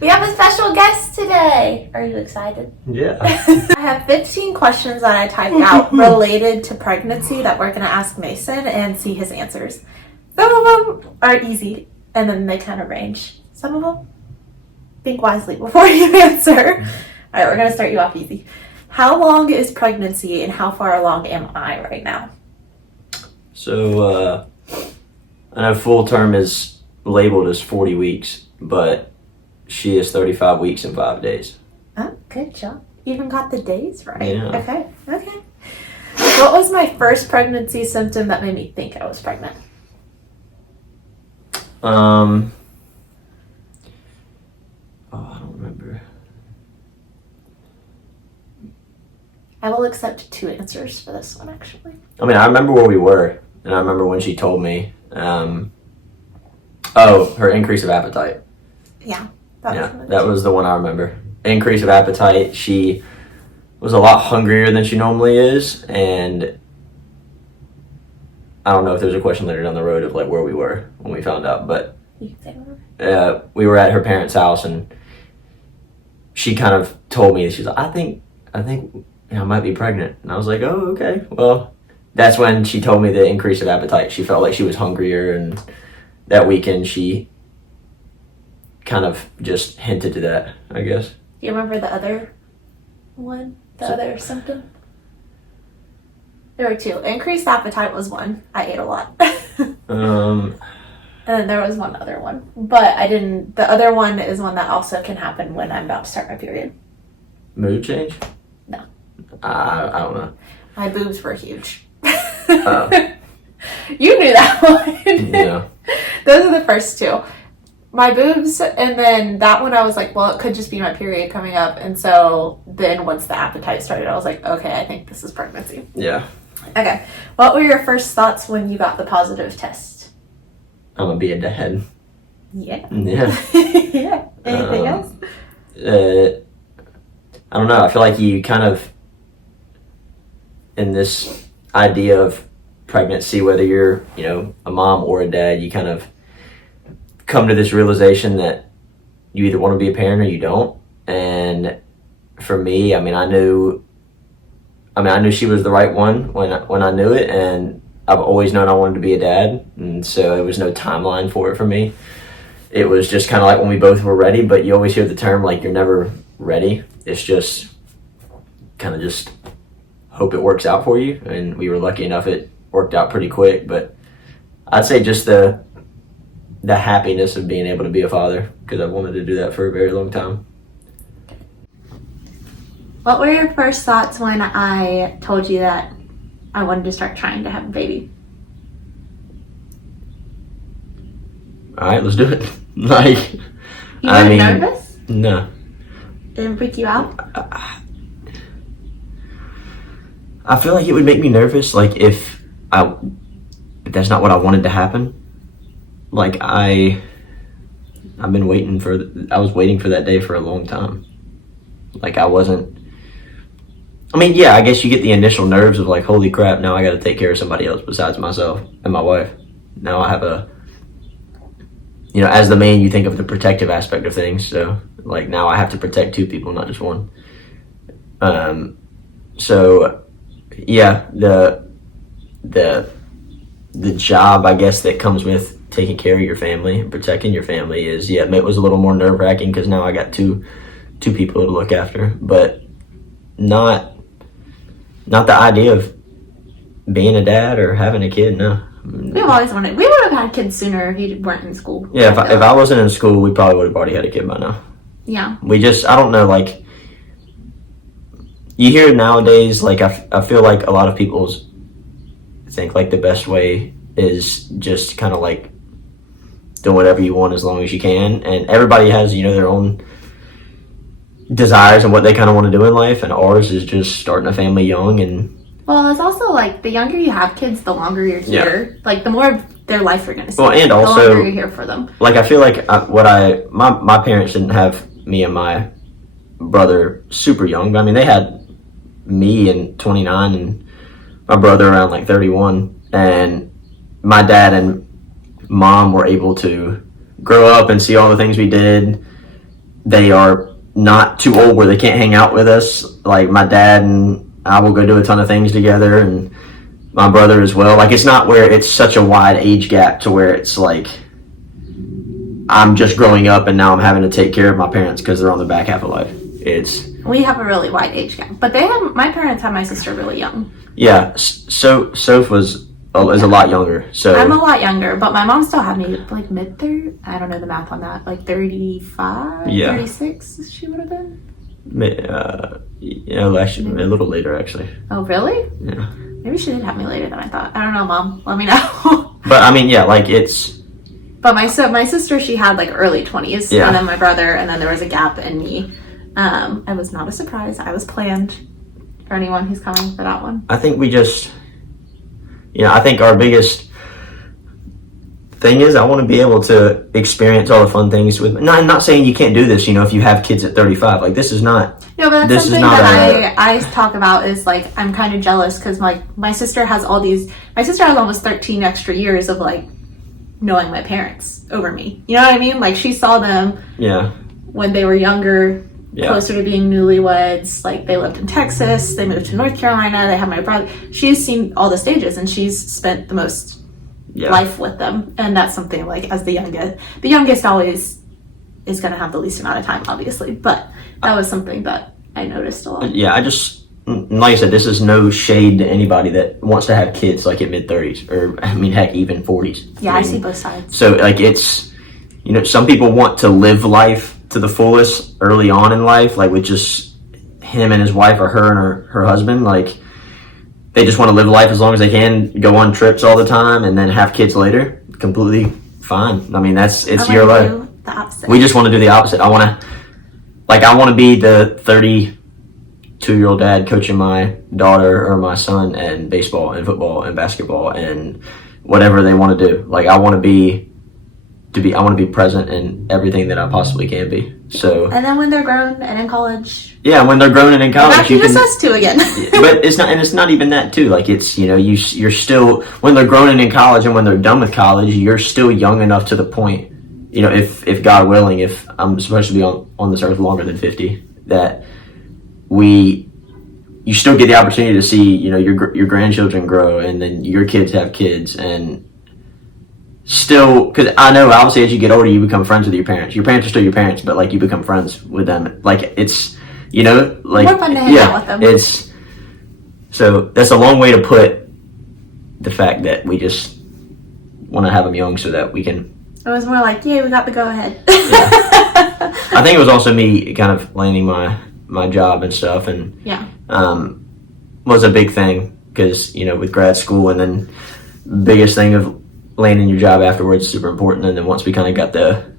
We have a special guest today. Are you excited? Yeah. I have 15 questions that I typed out related to pregnancy that we're going to ask Mason and see his answers. Some of them are easy, and then they kind of range. Some of them, think wisely before you answer. All right, we're going to start you off easy. How long is pregnancy, and how far along am I right now? So, I know full term is labeled as 40 weeks, but she is 35 weeks and 5 days. Oh, good job. You even got the days right. Yeah. Okay. What was my first pregnancy symptom that made me think I was pregnant? I don't remember. I will accept 2 answers for this one, actually. I mean, I remember where we were, and I remember when she told me, her increase of appetite. Yeah. That was the one I remember. Increase of appetite. She was a lot hungrier than she normally is, and I don't know if there's a question later down the road of like where we were when we found out, but You can say whatever. we were at her parents' house, and she kind of told me, she's like, I think I might be pregnant, and I was like, oh, okay. Well, that's when she told me the increase of appetite. She felt like she was hungrier, and that weekend she kind of just hinted to that, I guess. Do you remember the other one? Other symptom? There were 2. Increased appetite was one. I ate a lot. And then there was one other one. But I didn't... The other one is one that also can happen when I'm about to start my period. Mood change? No. I don't know. My boobs were huge. Oh. You knew that one. Yeah. Those are the first 2. My boobs, and then that one I was like, well, it could just be my period coming up. And so then once the appetite started, I was like, okay, I think this is pregnancy. Yeah. Okay. What were your first thoughts when you got the positive test? I'm gonna be a dad. Yeah. Yeah. Yeah. Anything else? I don't know. I feel like you kind of, in this idea of pregnancy, whether you're, a mom or a dad, you kind of come to this realization that you either want to be a parent or you don't. And for me, I knew she was the right one when I knew it, and I've always known I wanted to be a dad, and so there was no timeline for it for me. It was just kind of like when we both were ready, but you always hear the term like you're never ready. It's just kind of just hope it works out for you, and we were lucky enough it worked out pretty quick. But I'd say just the happiness of being able to be a father, because I've wanted to do that for a very long time. What were your first thoughts when I told you that I wanted to start trying to have a baby? All right, let's do it. Like, You weren't nervous? No. Didn't freak you out? I feel like it would make me nervous, like if that's not what I wanted to happen. Like I was waiting for that day for a long time. Like I guess you get the initial nerves of like, holy crap, now I got to take care of somebody else besides myself and my wife. Now I have as the man, you think of the protective aspect of things. So like now I have to protect 2 people, not just one. So yeah, the job, I guess, that comes with taking care of your family and protecting your family is, it was a little more nerve-wracking because now I got two people to look after, but not the idea of being a dad or having a kid. No. We've always wanted. We would have had kids sooner if you weren't in school. Yeah, if I wasn't in school, we probably would have already had a kid by now. Yeah. I don't know, like, you hear nowadays, like, I feel like a lot of people think, like, the best way is just kind of, like, do whatever you want as long as you can. And everybody has, their own desires and what they kind of want to do in life. And ours is just starting a family young. And well, it's also, like, the younger you have kids, the longer you're here. Yeah. Like, the more their life you're going to see. Well, and the also, longer you're here for them. Like, I feel like my parents didn't have me and my brother super young. But, they had me in 29 and my brother around, like, 31. And my dad and mom were able to grow up and see all the things we did they are not too old where they can't hang out with us. Like my dad and I will go do a ton of things together, and my brother as well. Like it's not where it's such a wide age gap to where it's like I'm just growing up and now I'm having to take care of my parents because they're on the back half of life. We have a really wide age gap, but my parents had my sister really young. Yeah, so Soph is a lot younger. So I'm a lot younger, but my mom still had me like mid-30. I don't know the math on that. Like 35, 36 she would have been. Actually, a little later actually. Oh, really? Yeah. Maybe she did have me later than I thought. I don't know, Mom. Let me know. But I mean, yeah, like it's. But my sister, she had like early 20s, Yeah. and then my brother, and then there was a gap in me. I was not a surprise. I was planned for anyone who's coming for that one. I think I think our biggest thing is I want to be able to experience all the fun things with. I'm not saying you can't do this. If you have kids at 35, like this is not. No, but that's something that I talk about is like I'm kind of jealous because my sister has all these. My sister has almost 13 extra years of like knowing my parents over me. You know what I mean? Like she saw them when they were younger, closer to being newlyweds. Like they lived in Texas, they moved to North Carolina, they had my brother. She's seen all the stages and she's spent the most life with them. And that's something like as the youngest always is going to have the least amount of time, obviously. But that was something that I noticed a lot. Yeah, like I said, this is no shade to anybody that wants to have kids like at mid-30s or, heck, even 40s. Yeah, I see both sides. So, like, it's, some people want to live life to the fullest early on in life, like with just him and his wife or her and her husband. Like, they just want to live life as long as they can, go on trips all the time, and then have kids later. Completely fine. I mean, it's your life. The opposite. We just want to do the opposite. I want to be the 32-year-old dad coaching my daughter or my son in baseball and football and basketball and whatever they want to do. Like I want to be present in everything that I possibly can be. So. And then when they're grown and in college. Yeah, when they're grown and in college, back to just us two again. But it's not even that too. Like it's you're still when they're grown and in college and when they're done with college, you're still young enough to the point. If God willing, if I'm supposed to be on this earth longer than 50, that you still get the opportunity to see, your grandchildren grow and then your kids have kids and still, because I know obviously as you get older, you become friends with your parents. Your parents are still your parents, but like you become friends with them. Like it's, like more fun to hang out with them. So that's a long way to put the fact that we just want to have them young so that we can. It was more like, we got the go ahead. I think it was also me kind of landing my job and stuff, and was a big thing because with grad school and then biggest thing of landing your job afterwards is super important. And then once we kind of got the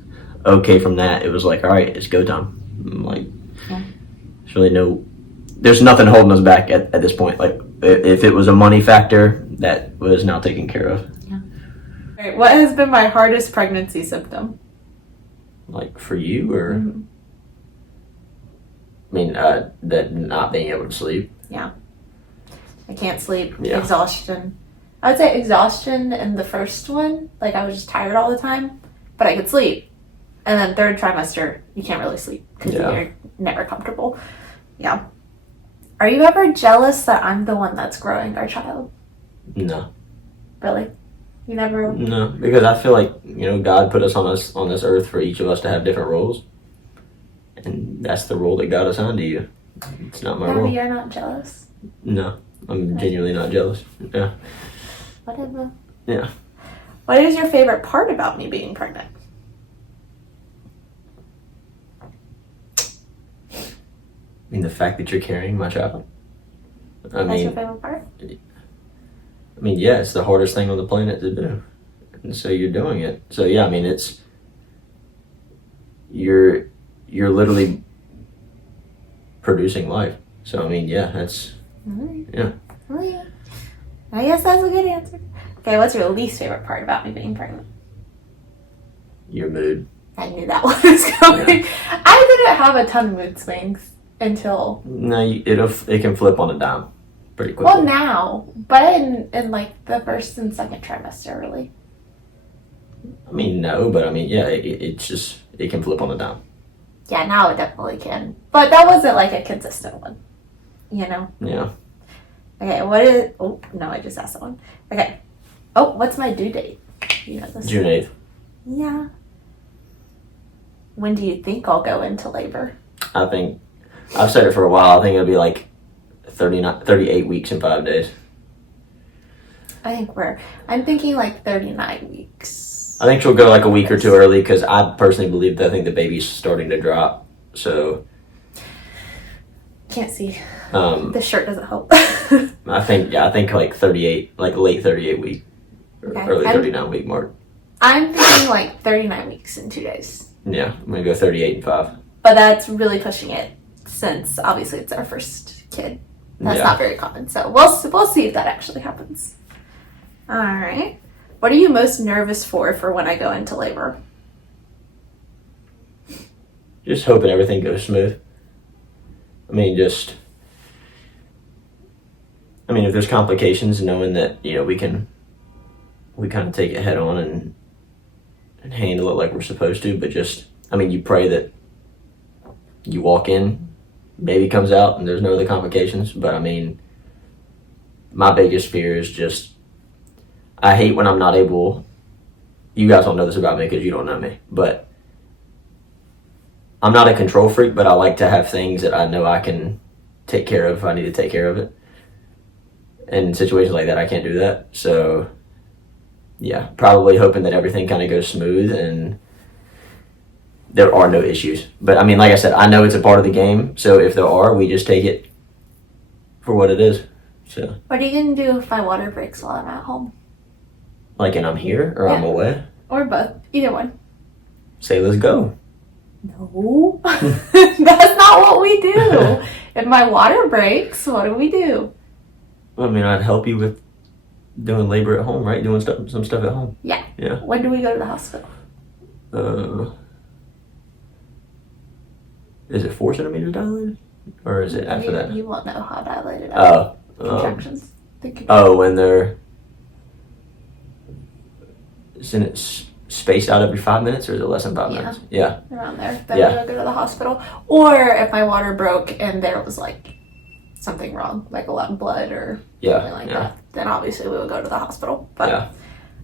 okay from that, it was like, all right, it's go time. Like, there's nothing holding us back at this point. Like if it was a money factor, that was now taken care of. Right. What has been my hardest pregnancy symptom? Like for you, or that not being able to sleep. Yeah, I can't sleep. Yeah. Exhaustion. I would say exhaustion in the first one. Like I was just tired all the time, but I could sleep. And then third trimester, you can't really sleep because you're never comfortable. Yeah. Are you ever jealous that I'm the one that's growing our child? No. Really? You never? No, because I feel like God put us on this earth for each of us to have different roles, and that's the role that God assigned to you. It's not my role. You're not jealous? No, I'm genuinely not jealous. Yeah. Whatever. Yeah. What is your favorite part about me being pregnant? The fact that you're carrying my child. That's your favorite part? Yeah, it's the hardest thing on the planet to do. And so you're doing it. So yeah, it's you're literally producing life. So that's yeah. Right. I guess that's a good answer. Okay, what's your least favorite part about me being pregnant? Your mood. I knew that one was coming. Yeah. I didn't have a ton of mood swings until. No, it can flip on a dime pretty quickly. Well, now, but in like the first and second trimester, really. No, but yeah, it's just it can flip on a dime. Yeah, now it definitely can. But that wasn't like a consistent one, you know? Yeah. Okay, what is... Oh, no, I just asked that one. Okay. Oh, what's my due date? You know this. June 8th. Yeah. When do you think I'll go into labor? I think, I've said it for a while, I think it'll be like 38 weeks and 5 days. I'm thinking like 39 weeks. I think she'll go like a week or two early because I personally believe that I think the baby's starting to drop. So. Can't see. This shirt doesn't help. I think like 38, like late 38 week, or Okay. early 39 week mark. I'm thinking like 39 weeks and 2 days. Yeah, I'm gonna go 38 and 5. But that's really pushing it since obviously it's our first kid. That's not very common. So we'll see if that actually happens. All right. What are you most nervous for when I go into labor? Just hoping everything goes smooth. I mean, if there's complications, knowing that, we kind of take it head on and handle it like we're supposed to, but you pray that you walk in, baby comes out, and there's no other complications. But my biggest fear is just, I hate when I'm not able, you guys don't know this about me because you don't know me, but I'm not a control freak, but I like to have things that I know I can take care of if I need to take care of it. And in situations like that, I can't do that. So, yeah, probably hoping that everything kind of goes smooth and there are no issues. But, like I said, I know it's a part of the game. So if there are, we just take it for what it is. So. What are you going to do if my water breaks while I'm at home? Like, and I'm here or I'm away? Or both. Either one. Say, let's go. No. That's not what we do. If my water breaks, what do we do? I'd help you with doing labor at home, right? Doing some stuff at home. Yeah. Yeah. When do we go to the hospital? Is it 4 centimeters dilated? Or is it after that? You won't know how dilated are. Contractions. When they're... Isn't it spaced out every 5 minutes, or is it less than 5 minutes? Yeah. Around there. Then we'll go to the hospital. Or if my water broke and there was like something wrong, like a lot of blood or something like that, then obviously we will go to the hospital. But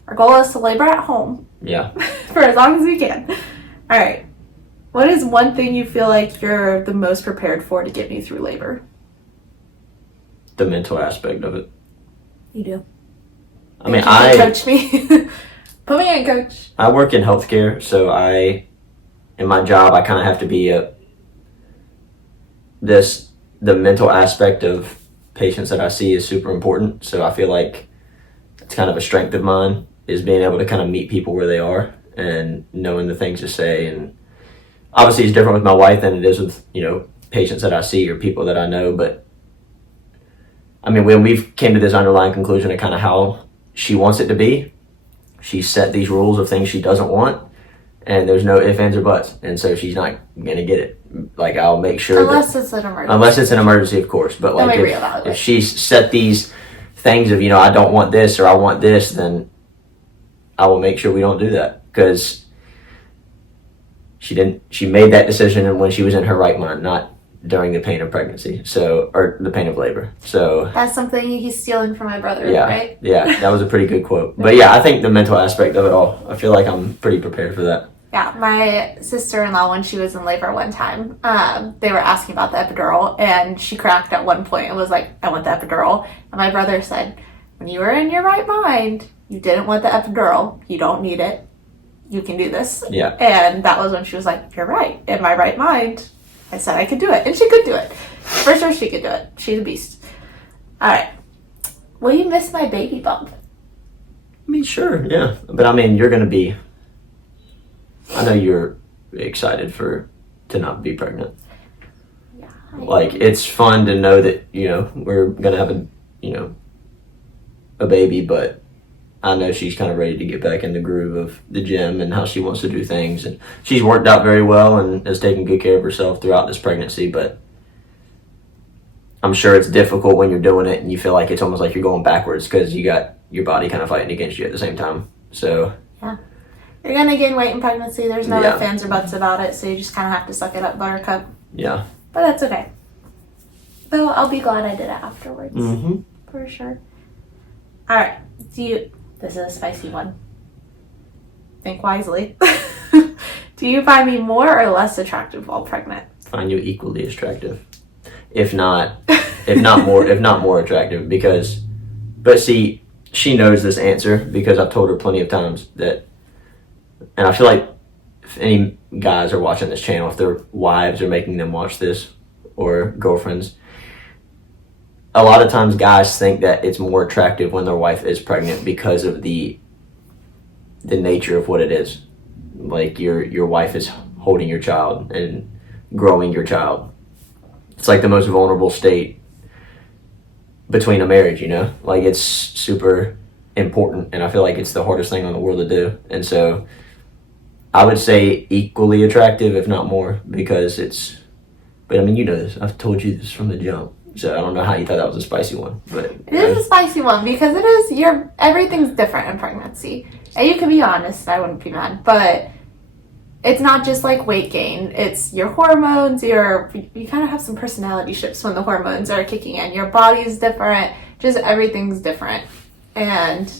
our goal is to labor at home. Yeah. For as long as we can. All right. What is one thing you feel like you're the most prepared for to get me through labor? The mental aspect of it. You do. I coach me. Put me in, coach. I work in healthcare, so in my job, I kind of have to be the mental aspect of patients that I see is super important. So I feel like it's kind of a strength of mine, is being able to kind of meet people where they are and knowing the things to say. And obviously it's different with my wife than it is with, patients that I see or people that I know. But when we've came to this underlying conclusion of kind of how she wants it to be, she set these rules of things she doesn't want, and there's no ifs, ands, or buts, and so she's not gonna get it. Like, I'll make sure unless it's an emergency. Unless it's an emergency, of course. But like, if she's set these things of, I don't want this or I want this, then I will make sure we don't do that, because she made that decision when she was in her right mind, not during the pain of pregnancy, or the pain of labor. So that's something he's stealing from my brother, right? Yeah, that was a pretty good quote. But yeah, I think the mental aspect of it all, I feel like I'm pretty prepared for that. Yeah, my sister-in-law, when she was in labor one time, they were asking about the epidural, and she cracked at one point and was like, I want the epidural. And my brother said, when you were in your right mind, you didn't want the epidural. You don't need it. You can do this. Yeah. And that was when she was like, you're right. In my right mind, I said I could do it. And she could do it. For sure she could do it. She's a beast. All right. Will you miss my baby bump? Sure, yeah. But you're going to be... I know you're excited to not be pregnant. Yeah. Like, it's fun to know that, we're going to have a baby, but I know she's kind of ready to get back in the groove of the gym and how she wants to do things. And she's worked out very well and has taken good care of herself throughout this pregnancy, but I'm sure it's difficult when you're doing it and you feel like it's almost like you're going backwards because you got your body kind of fighting against you at the same time. So, yeah. You're gonna gain weight in pregnancy. There's no Yeah. ifs, ands, or buts about it. So you just kind of have to suck it up, buttercup. Yeah. But that's okay. Though I'll be glad I did it afterwards. Mm-hmm. For sure. Alright. This is a spicy one. Think wisely. Do you find me more or less attractive while pregnant? Find you equally attractive, if not more attractive. But see, she knows this answer because I've told her plenty of times that, and I feel like if any guys are watching this channel, if their wives are making them watch this, or girlfriends, a lot of times guys think that it's more attractive when their wife is pregnant because of the nature of what it is. Like your wife is holding your child and growing your child. It's like the most vulnerable state between a marriage, you know? Like it's super important, and I feel like it's the hardest thing in the world to do. And so I would say equally attractive, if not more, because but I mean, you know this. I've told you this from the jump. So I don't know how you thought that was a spicy one, but It is a spicy one because everything's different in pregnancy. And you can be honest, I wouldn't be mad, but it's not just like weight gain. It's your hormones, you kind of have some personality shifts when the hormones are kicking in. Your body's different, just everything's different. And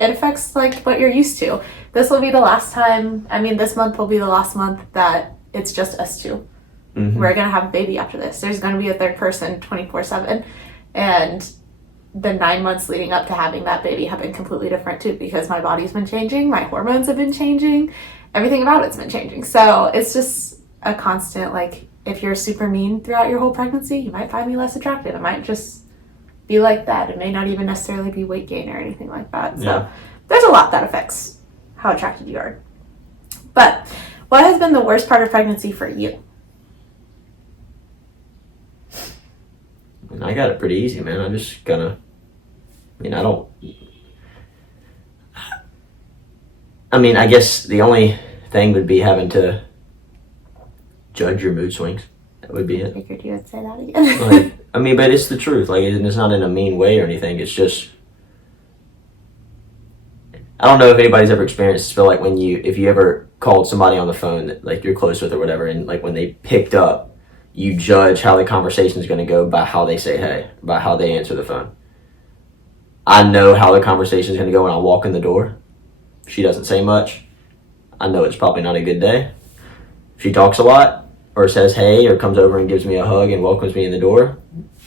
it affects like what you're used to. This will be the last time, this month will be the last month that it's just us two. Mm-hmm. We're going to have a baby after this. There's going to be a third person 24/7. And the 9 months leading up to having that baby have been completely different too, because my body's been changing, my hormones have been changing, everything about it's been changing. So it's just a constant, like, if you're super mean throughout your whole pregnancy, you might find me less attractive. It might just be like that. It may not even necessarily be weight gain or anything like that. So there's a lot that affects how attracted you are. But what has been the worst part of pregnancy for you? And I got it pretty easy, man. I'm just gonna, I guess the only thing would be having to judge your mood swings. That would be I it. figured you would say that again. But it's the truth. Like, it's not in a mean way or anything. It's just, I don't know if anybody's ever experienced this, feel like if you ever called somebody on the phone that like you're close with or whatever, and like when they picked up, you judge how the conversation is going to go by how they say hey, by how they answer the phone. I know how the conversation is going to go when I walk in the door. If she doesn't say much, I know it's probably not a good day. If she talks a lot or says hey or comes over and gives me a hug and welcomes me in the door,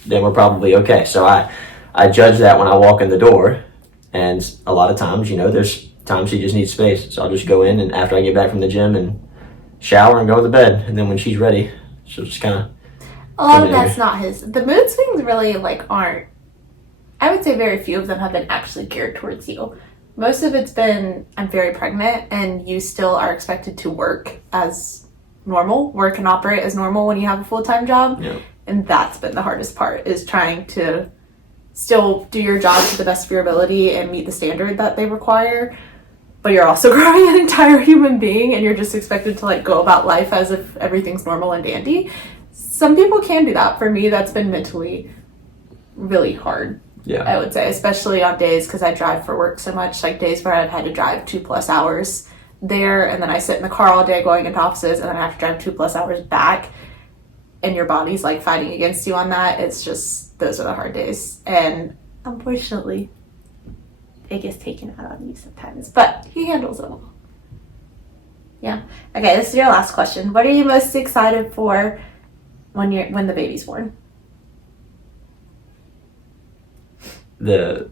then we're probably okay. So I judge that when I walk in the door, and a lot of times, there's times she just needs space. So I'll just go in, and after I get back from the gym and shower and go to bed, and then when she's ready, she'll just kind of. A lot of that's not the mood swings really aren't, I would say very few of them have been actually geared towards you. Most of it's been, I'm very pregnant and you still are expected to work as normal, work and operate as normal when you have a full-time job. Yeah. And that's been the hardest part, is trying to still do your job to the best of your ability and meet the standard that they require. But you're also growing an entire human being and you're just expected to go about life as if everything's normal and dandy. Some people can do that. For me, that's been mentally really hard. Yeah. I would say, especially on days, because I drive for work so much, days where I've had to drive 2+ hours there, and then I sit in the car all day going into offices, and then I have to drive 2+ hours back, and your body's fighting against you on that. It's just, those are the hard days. And unfortunately, it gets taken out on you sometimes, but he handles it all. Yeah. Okay, this is your last question. What are you most excited for when the baby's born? The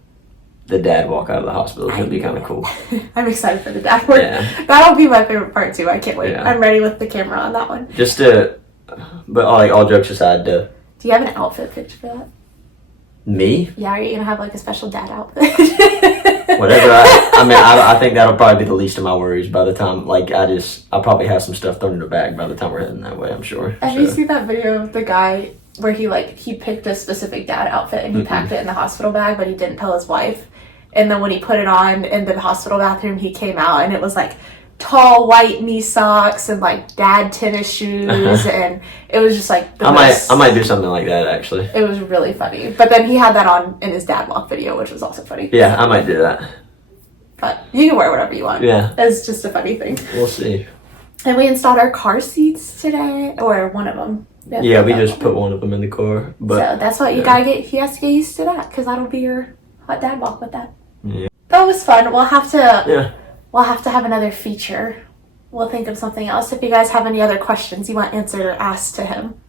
dad walk out of the hospital is going to be kind of cool. I'm excited for the dad work. Yeah. That'll be my favorite part too. I can't wait. Yeah. I'm ready with the camera on that one. But all jokes aside, Do you have an outfit pitch for that? me, Yeah, are you gonna have a special dad outfit? whatever. I think that'll probably be the least of my worries by the time. I'll probably have some stuff thrown in the bag by the time we're heading that way. I'm sure. Have you seen that video of the guy where he picked a specific dad outfit and he packed it in the hospital bag, but he didn't tell his wife. And then when he put it on in the hospital bathroom, he came out and it was tall white knee socks and dad tennis shoes, and it was just I might do something like that actually. It was really funny. But then he had that on in his dad walk video, which was also funny. Yeah, I might do that. But you can wear whatever you want. Yeah, It's just a funny thing. we'll see. And we installed our car seats today, or one of them. Yeah, we just put one of them in the car. But so that's what you yeah. gotta get. You have to get used to that because that'll be your hot dad walk with that. Yeah. That was fun. We'll have to. Yeah. We'll have to have another feature. We'll think of something else. If you guys have any other questions you want answered or asked to him,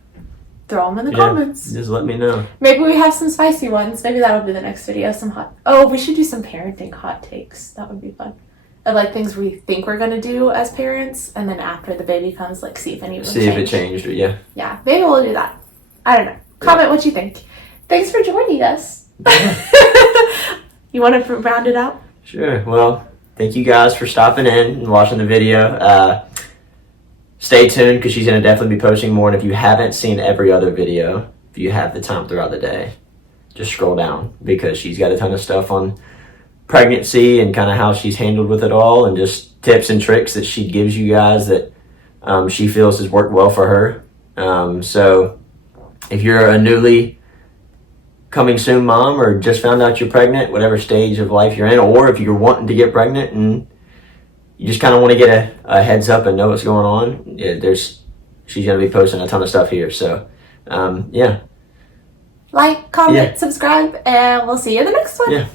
throw them in the comments. Just let me know. Maybe we have some spicy ones. Maybe that'll be the next video. Some hot. Oh, we should do some parenting hot takes. That would be fun. Of like things we think we're gonna do as parents, and then after the baby comes, like see if any of them See if it changed. Yeah. Yeah, maybe we'll do that. I don't know. Comment what you think. Thanks for joining us. You want to round it out? Sure. Well, thank you guys for stopping in and watching the video. Stay tuned because she's going to definitely be posting more. And if you haven't seen every other video, if you have the time throughout the day, just scroll down because she's got a ton of stuff on pregnancy and kind of how she's handled with it all and just tips and tricks that she gives you guys that she feels has worked well for her. So if you're a newly coming soon mom or just found out you're pregnant, whatever stage of life you're in, or if you're wanting to get pregnant and you just kind of want to get a heads up and know what's going on, she's going to be posting a ton of stuff here. So, yeah. Like, comment, subscribe, and we'll see you in the next one. Yeah.